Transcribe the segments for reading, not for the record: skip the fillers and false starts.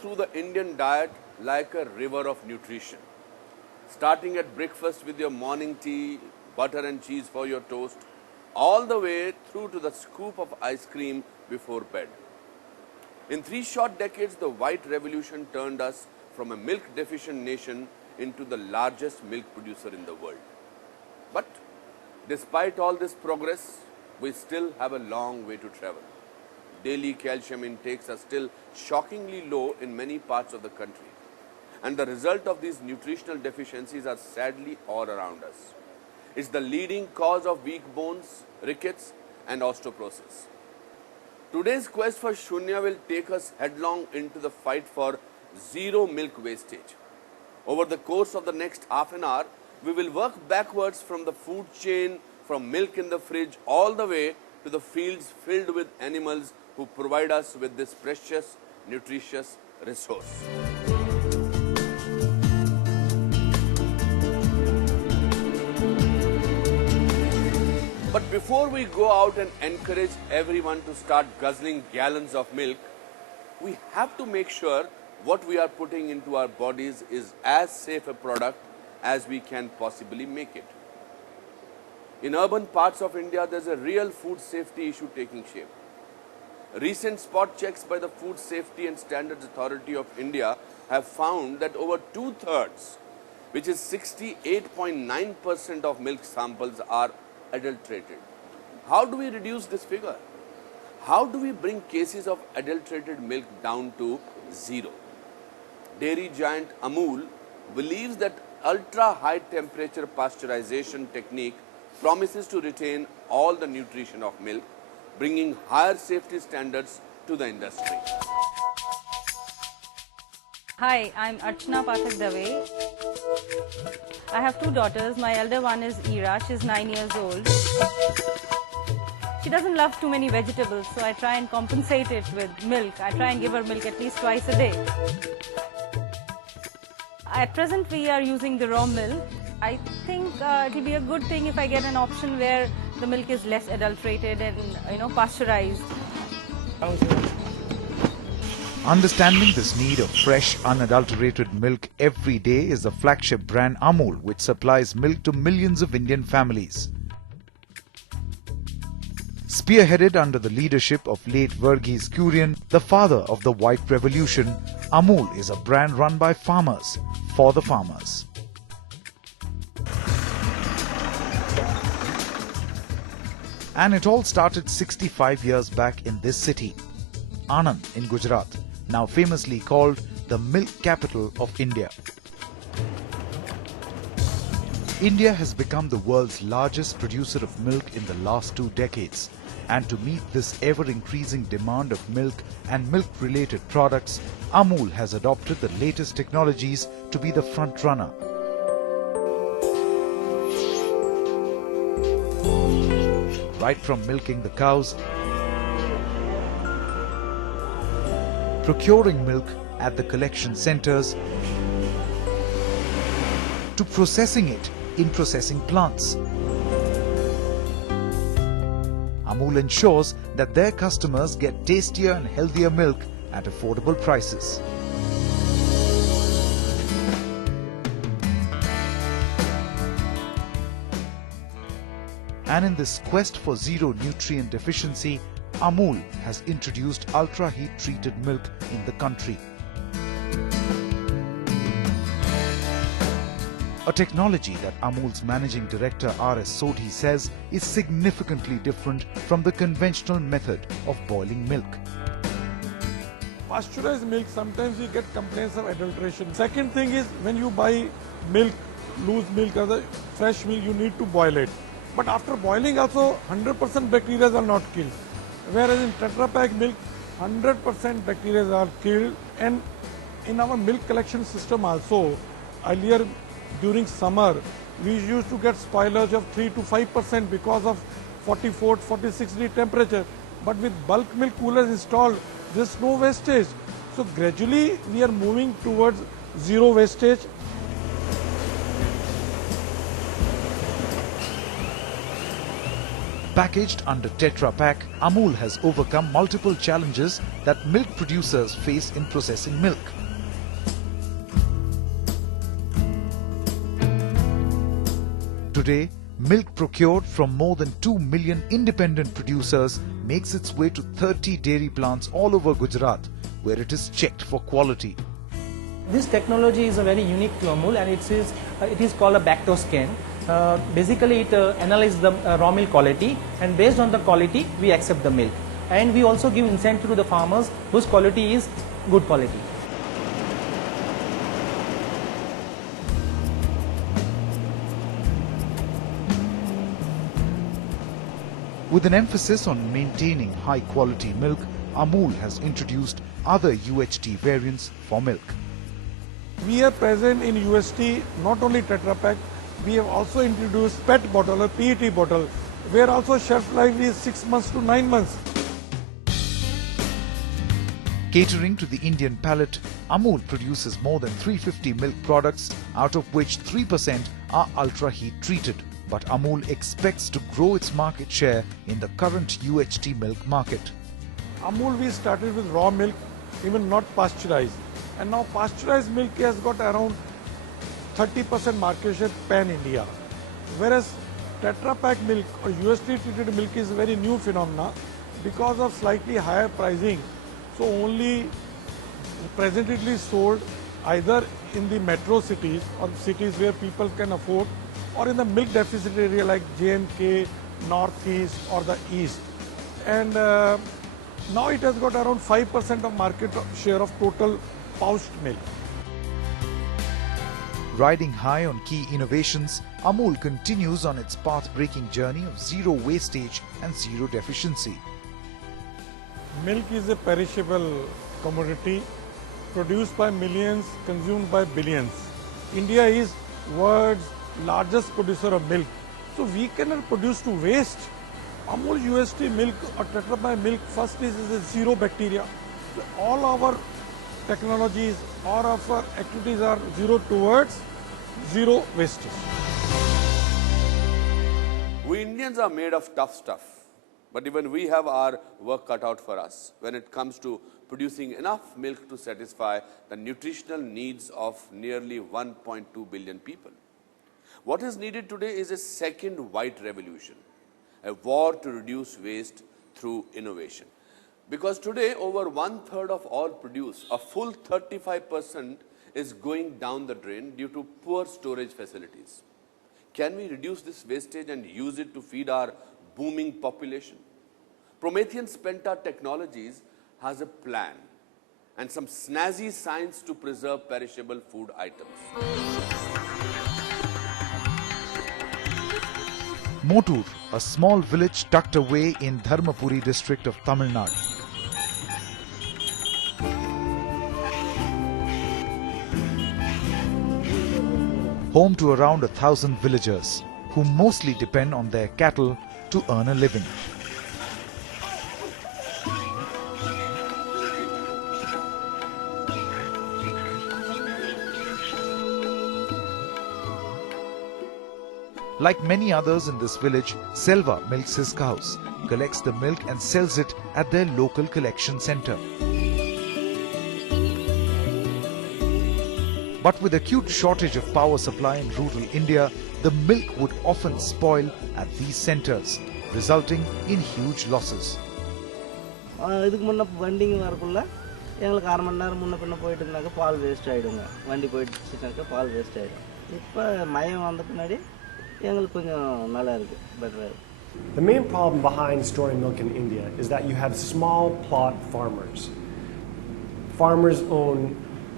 through the Indian diet like a river of nutrition. Starting at breakfast with your morning tea, butter and cheese for your toast, all the way through to the scoop of ice cream before bed. In 3 short decades, the white revolution turned us from a milk-deficient nation into the largest milk producer in the world. But despite all this progress, we still have a long way to travel. Daily calcium intakes are still shockingly low in many parts of the country. And the result of these nutritional deficiencies are sadly all around us. It's the leading cause of weak bones, rickets, and osteoporosis. Today's quest for Shunya will take us headlong into the fight for zero milk wastage. Over the course of the next half an hour, we will work backwards from the food chain, from milk in the fridge, all the way to the fields filled with animals who provide us with this precious, nutritious resource. But before we go out and encourage everyone to start guzzling gallons of milk, we have to make sure what we are putting into our bodies is as safe a product as we can possibly make it. In urban parts of India, there's a real food safety issue taking shape. Recent spot checks by the Food Safety and Standards Authority of India have found that over 2/3, which is 68.9% of milk samples, are adulterated. How do we reduce this figure? How do we bring cases of adulterated milk down to zero? Dairy giant Amul believes that ultra-high temperature pasteurization technique promises to retain all the nutrition of milk, bringing higher safety standards to the industry. Hi, I'm Archana Pathak Dave. I have 2 daughters. My elder one is Ira. She's 9 years old. She doesn't love too many vegetables, so I try and compensate it with milk. I try and give her milk at least twice a day. At present, we are using the raw milk. I think it will be a good thing if I get an option where the milk is less adulterated and pasteurized. Understanding this need of fresh, unadulterated milk every day is the flagship brand Amul, which supplies milk to millions of Indian families. Spearheaded under the leadership of late Verghese Kurian, the father of the White Revolution, Amul is a brand run by farmers, for the farmers. And it all started 65 years back in this city, Anand in Gujarat, now famously called the milk capital of India. India has become the world's largest producer of milk in the last 2 decades. And to meet this ever-increasing demand of milk and milk-related products, Amul has adopted the latest technologies to be the front runner. Right from milking the cows, procuring milk at the collection centers, to processing it in processing plants, Amul ensures that their customers get tastier and healthier milk at affordable prices. And in this quest for zero nutrient deficiency, Amul has introduced ultra-heat treated milk in the country. A technology that Amul's managing director R.S. Sodhi says is significantly different from the conventional method of boiling milk. Pasteurized milk, sometimes you get complaints of adulteration. Second thing is, when you buy milk, loose milk or the fresh milk, you need to boil it. But after boiling also, 100% bacteria are not killed. Whereas in Tetra Pak milk, 100% bacteria are killed. And in our milk collection system also, earlier during summer, we used to get spoilage of 3 to 5% because of 44, 46 degree temperature. But with bulk milk coolers installed, there's no wastage. So gradually we are moving towards zero wastage. Packaged under Tetra Pak, Amul has overcome multiple challenges that milk producers face in processing milk. Today, milk procured from more than 2 million independent producers makes its way to 30 dairy plants all over Gujarat, where it is checked for quality. This technology is very unique to Amul, and it is called a backdoor scan. Basically, it analyzes the raw milk quality, and based on the quality, we accept the milk. And we also give incentive to the farmers whose quality is good quality. With an emphasis on maintaining high quality milk, Amul has introduced other UHT variants for milk. We are present in UST, not only Tetra Pak, we have also introduced PET bottle or PET bottle, where also shelf life is 6 months to 9 months. Catering to the Indian palate, Amul produces more than 350 milk products, out of which 3% are ultra heat treated. But Amul expects to grow its market share in the current UHT milk market. Amul, we started with raw milk, even not pasteurized. And now pasteurized milk has got around 30% market share pan-India. Whereas Tetra Pak milk or UST treated milk is a very new phenomena because of slightly higher pricing. So only presently sold either in the metro cities or cities where people can afford, or in the milk deficit area like J&K, Northeast or the East. And now it has got around 5% of market share of total pouched milk. Riding high on key innovations, Amul continues on its path-breaking journey of zero wastage and zero deficiency. Milk is a perishable commodity produced by millions, consumed by billions. India is world's largest producer of milk. So we cannot produce to waste. Amul UST milk or Tetra Pak milk, first is a zero bacteria. So all our technologies, all of our activities are zero towards zero wastage. We Indians are made of tough stuff, but even we have our work cut out for us when it comes to producing enough milk to satisfy the nutritional needs of nearly 1.2 billion people. What is needed today is a second white revolution, a war to reduce waste through innovation. Because today, over 1/3 of all produce, a full 35%, is going down the drain due to poor storage facilities. Can we reduce this wastage and use it to feed our booming population? Promethean Spenta Technologies has a plan and some snazzy science to preserve perishable food items. Motur, a small village tucked away in Dharmapuri district of Tamil Nadu. Home to around 1,000 villagers, who mostly depend on their cattle to earn a living. Like many others in this village, Selva milks his cows, collects the milk and sells it at their local collection center. But with acute shortage of power supply in rural India, the milk would often spoil at these centers, resulting in huge losses. இதுக்கு முன்ன வண்டிங்க வரக்குள்ள எங்களுக்கு 1/2 மணி நேரம் முன்ன பின்ன போயிட்டு இருந்தாக்க பால் வேஸ்ட் ஆயிடுங்க. வண்டி போயிடுச்சுனாக்க பால் வேஸ்ட் ஆயிடும். இப்போ மயம் வந்த பின்னாடி எங்களுக்கு கொஞ்சம் நல்லா இருக்கு, பெட்டரா இருக்கு. The main problem behind storing milk in India is that you have small plot farmers. Farmers own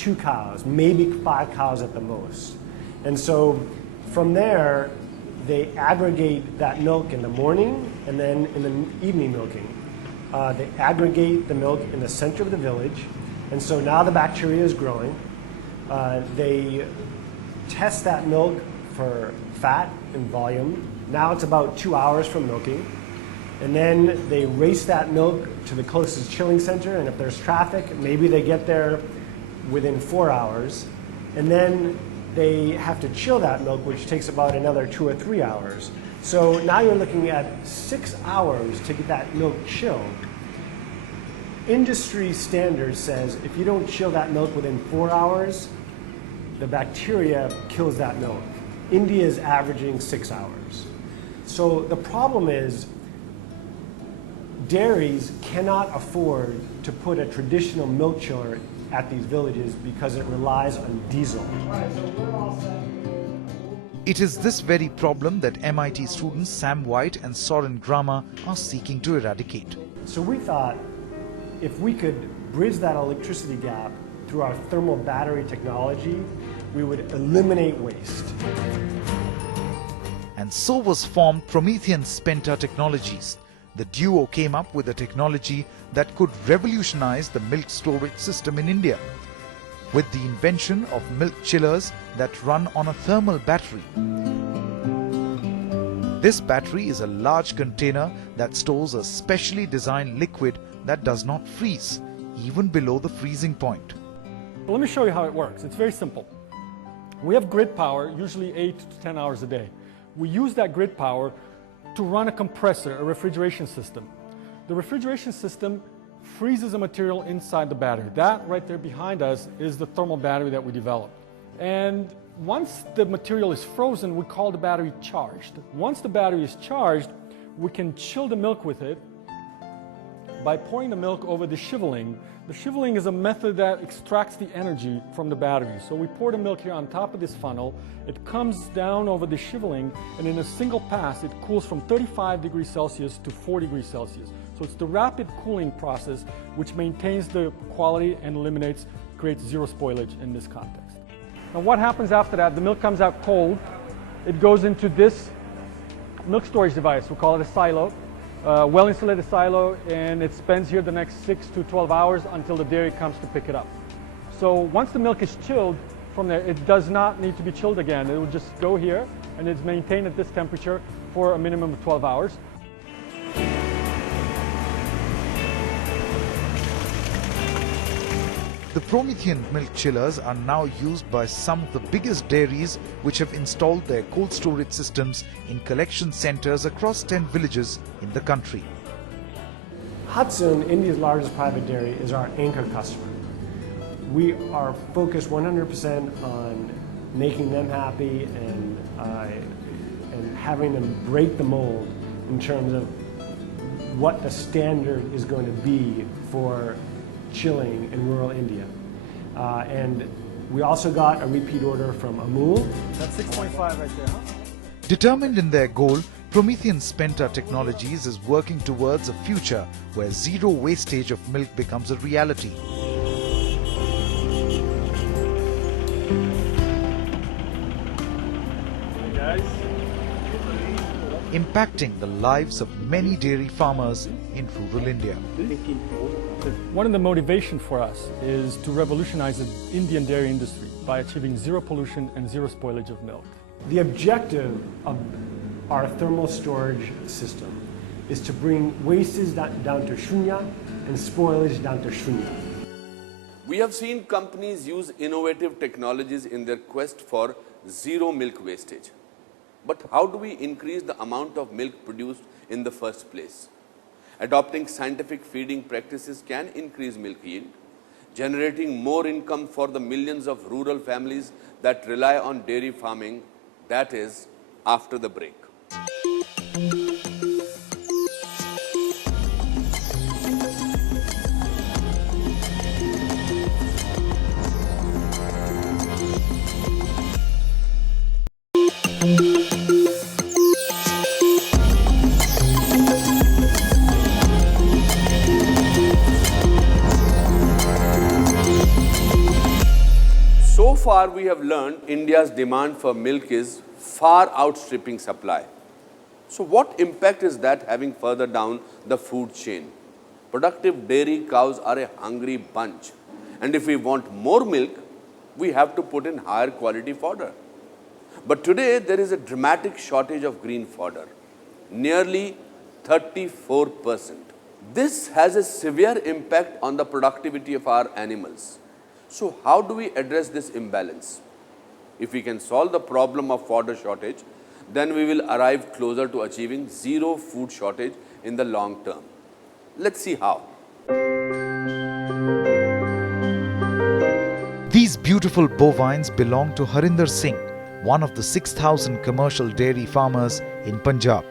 2 cows, maybe 5 cows at the most. And so from there, they aggregate that milk in the morning and then in the evening milking. They aggregate the milk in the center of the village, and so now the bacteria is growing. They test that milk for fat and volume. Now it's about 2 hours from milking. And then they race that milk to the closest chilling center, and if there's traffic, maybe they get there within 4 hours. And then they have to chill that milk, which takes about another 2 or 3 hours. So now you're looking at 6 hours to get that milk chilled. Industry standard says if you don't chill that milk within 4 hours, the bacteria kills that milk. India is averaging 6 hours. So the problem is dairies cannot afford to put a traditional milk chiller at these villages because it relies on diesel. It is this very problem that MIT students Sam White and Soren Grama are seeking to eradicate. So we thought if we could bridge that electricity gap through our thermal battery technology, we would eliminate waste. And so was formed Promethean Spenta Technologies. The duo came up with a technology that could revolutionize the milk storage system in India, with the invention of milk chillers that run on a thermal battery. This battery is a large container that stores a specially designed liquid that does not freeze, even below the freezing point. Well, let me show you how it works. It's very simple. We have grid power, usually 8 to 10 hours a day. We use that grid power to run a compressor, a refrigeration system. The refrigeration system freezes a material inside the battery. That right there behind us is the thermal battery that we developed. And once the material is frozen, we call the battery charged. Once the battery is charged, we can chill the milk with it by pouring the milk over the shiveling. The shiveling is a method that extracts the energy from the battery. So we pour the milk here on top of this funnel, it comes down over the shiveling, and in a single pass it cools from 35 degrees Celsius to 4 degrees Celsius. So it's the rapid cooling process which maintains the quality and creates zero spoilage in this context. Now what happens after that? The milk comes out cold, it goes into this milk storage device, we call it a silo. Well-insulated silo, and it spends here the next 6 to 12 hours until the dairy comes to pick it up. So once the milk is chilled from there, it does not need to be chilled again. It will just go here and it's maintained at this temperature for a minimum of 12 hours. The Promethean milk chillers are now used by some of the biggest dairies which have installed their cold storage systems in collection centers across 10 villages in the country. Hudson, India's largest private dairy, is our anchor customer. We are focused 100% on making them happy and having them break the mold in terms of what the standard is going to be for chilling in rural India. And we also got a repeat order from Amul. That's 6.5 right there, huh? Determined in their goal, Promethean Spenta Technologies is working towards a future where zero wastage of milk becomes a reality. Hey guys. Impacting the lives of many dairy farmers in rural India. One of the motivations for us is to revolutionize the Indian dairy industry by achieving zero pollution and zero spoilage of milk. The objective of our thermal storage system is to bring wastage down to Shunya and spoilage down to Shunya. We have seen companies use innovative technologies in their quest for zero milk wastage. But how do we increase the amount of milk produced in the first place? Adopting scientific feeding practices can increase milk yield, generating more income for the millions of rural families that rely on dairy farming. That is, after the break. So far we have learned India's demand for milk is far outstripping supply. So what impact is that having further down the food chain? Productive dairy cows are a hungry bunch, and if we want more milk, we have to put in higher quality fodder. But today there is a dramatic shortage of green fodder, nearly 34%. This has a severe impact on the productivity of our animals. So how do we address this imbalance? If we can solve the problem of fodder shortage, then we will arrive closer to achieving zero food shortage in the long term. Let's see how. These beautiful bovines belong to Harinder Singh, one of the 6,000 commercial dairy farmers in Punjab.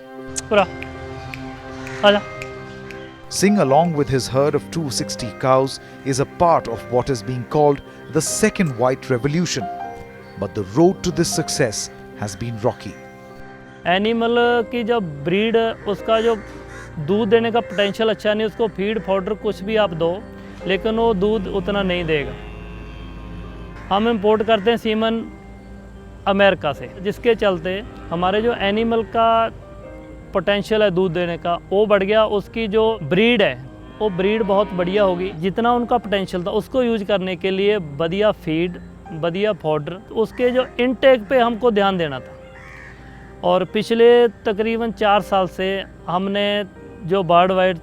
Singh, along with his herd of 260 cows, is a part of what is being called the second white revolution. But the road to this success has been rocky. Animal की जो breed, उसका जो दूध देने का potential अच्छा नहीं, उसको फीड फॉडर कुछ भी आप दो लेकिन वो दूध उतना नहीं देगा। हम इंपोर्ट करते हैं सीमन अमेरिका से, जिसके चलते हमारे जो एनिमल का पोटेंशियल है दूध देने का वो बढ़ गया। उसकी जो ब्रीड है वो ब्रीड बहुत बढ़िया होगी। जितना उनका पोटेंशियल था उसको यूज करने के लिए बढ़िया फीड, बढ़िया फॉडर, उसके जो इनटेक पे हमको ध्यान देना था। और पिछले तकरीबन 4 साल से हमने जो बर्ड वाइड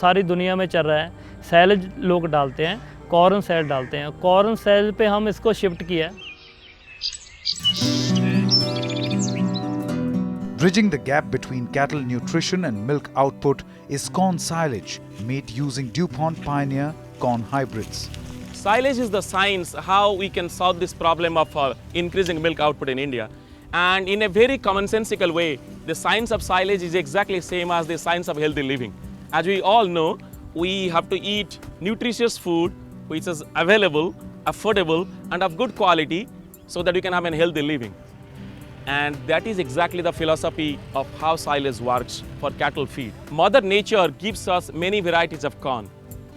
सारी दुनिया में चल रहा है, सैलेज लोग डालते हैं, कॉर्न सैल डालते हैं, कॉर्न सैल पे हम इसको शिफ्ट किया। Bridging the gap between cattle nutrition and milk output is corn silage, made using DuPont Pioneer corn hybrids. Silage is the science how we can solve this problem of increasing milk output in India. And in a very commonsensical way, the science of silage is exactly the same as the science of healthy living. As we all know, we have to eat nutritious food which is available, affordable and of good quality so that we can have a healthy living. And that is exactly the philosophy of how silage works for cattle feed. Mother Nature gives us many varieties of corn.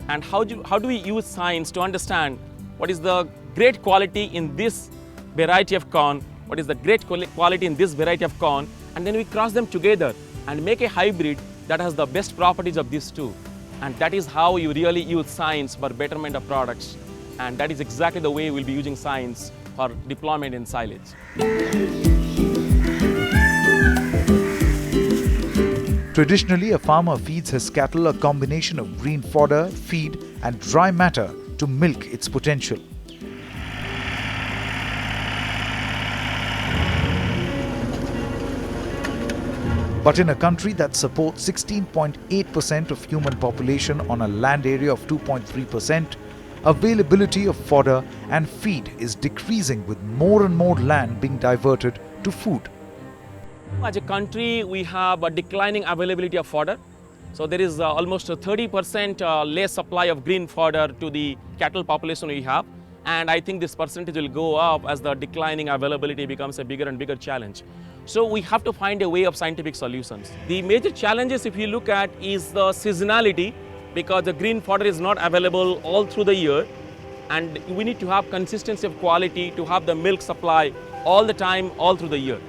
And how do we use science to understand what is the great quality in this variety of corn, what is the great quality in this variety of corn, and then we cross them together and make a hybrid that has the best properties of these two. And that is how you really use science for betterment of products. And that is exactly the way we'll be using science for deployment in silage. Traditionally, a farmer feeds his cattle a combination of green fodder, feed and dry matter to milk its potential. But in a country that supports 16.8% of human population on a land area of 2.3%, availability of fodder and feed is decreasing with more and more land being diverted to food. As a country, we have a declining availability of fodder. So there is almost a 30% less supply of green fodder to the cattle population we have. And I think this percentage will go up as the declining availability becomes a bigger and bigger challenge. So we have to find a way of scientific solutions. The major challenges, if you look at, is the seasonality, because the green fodder is not available all through the year. And we need to have consistency of quality to have the milk supply all the time, all through the year.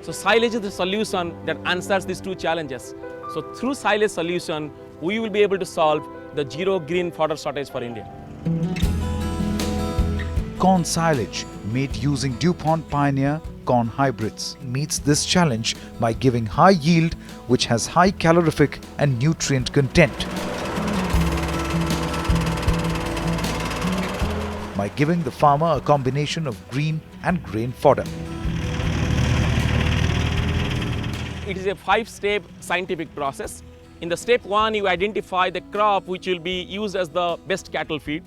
So silage is the solution that answers these two challenges. So through silage solution, we will be able to solve the zero green fodder shortage for India. Corn silage, made using DuPont Pioneer corn hybrids, meets this challenge by giving high yield, which has high calorific and nutrient content. By giving the farmer a combination of green and grain fodder. It is a 5-step scientific process. In the step 1, you identify the crop which will be used as the best cattle feed,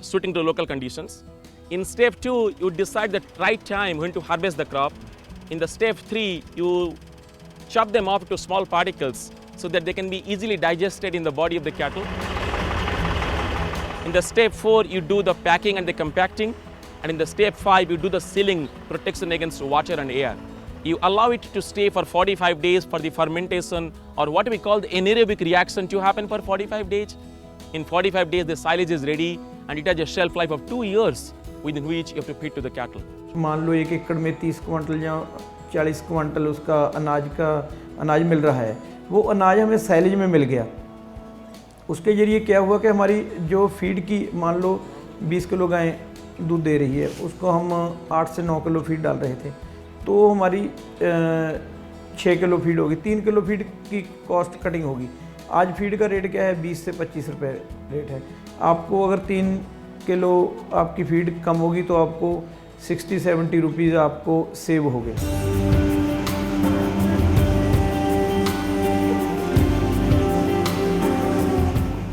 suiting to local conditions. In step 2, you decide the right time when to harvest the crop. In the step 3, you chop them up to small particles so that they can be easily digested in the body of the cattle. In the step 4, you do the packing and the compacting. And in the step 5, you do the sealing, protection against water and air. You allow it to stay for 45 days for the fermentation, or what we call the anaerobic reaction to happen for 45 days. In 45 days, the silage is ready and it has a shelf life of 2 years within which you have to feed to the cattle. मान लो 1 एकड़ में 30 quintal या 40 quintal उसका अनाज मिल रहा है, वो अनाज हमें साइलेज में मिल गया। उसके जरिए क्या हुआ कि हमारी जो फीड की, मान लो 20 किलो गाय दूध दे रही है, उसको हम 8 से 9 किलो फीड डाल रहे थे, तो हमारी 6 किलो फीड होगी, 3 किलो फीड की कॉस्ट कटिंग होगी। आज फीड का रेट क्या है? 20 से 25 रुपये रेट है। आपको अगर 3 किलो आपकी फीड कम होगी तो आपको 60-70 रुपीज़ आपको सेव हो गए।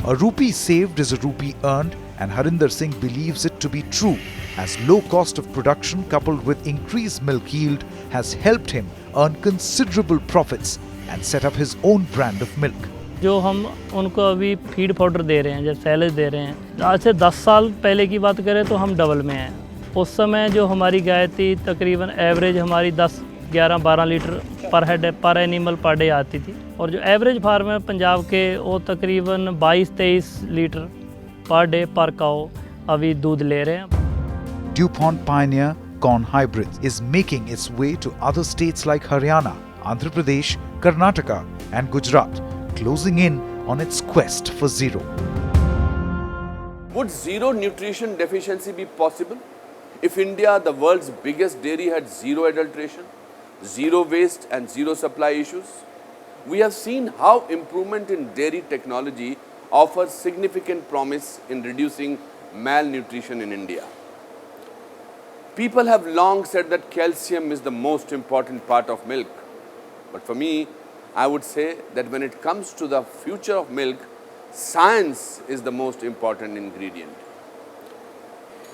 A rupee saved is a rupee earned, and Harinder Singh believes it to be true, as low cost of production coupled with increased milk yield has helped him earn considerable profits and set up his own brand of milk. जो हम उनको अभी feed powder दे रहे हैं, जैसे silage दे रहे हैं, आज से 10 साल पहले की बात करें तो हम डबल में हैं। उस समय जो हमारी गाय थी तकरीबन एवरेज हमारी 10, 11, 12 लीटर पर हेड पर एनिमल पर डे आती थी, और जो एवरेज फार्म है पंजाब के वो तकरीबन 22-23 लीटर पर डे पर काउ अभी दूध ले रहे हैं। DuPont Pioneer Corn Hybrid is making its way to other states like Haryana, Andhra Pradesh, Karnataka and Gujarat, closing in on its quest for zero. Would zero nutrition deficiency be possible if India, the world's biggest dairy, had zero adulteration, zero waste and zero supply issues? We have seen how improvement in dairy technology offers significant promise in reducing malnutrition in India. People have long said that calcium is the most important part of milk. But for me, I would say that when it comes to the future of milk, science is the most important ingredient.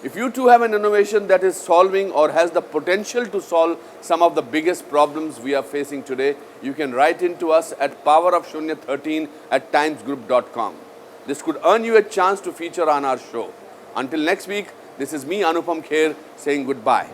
If you too have an innovation that is solving or has the potential to solve some of the biggest problems we are facing today, you can write into us at powerofshunya13@timesgroup.com. This could earn you a chance to feature on our show. Until next week, this is me, Anupam Kher, saying goodbye.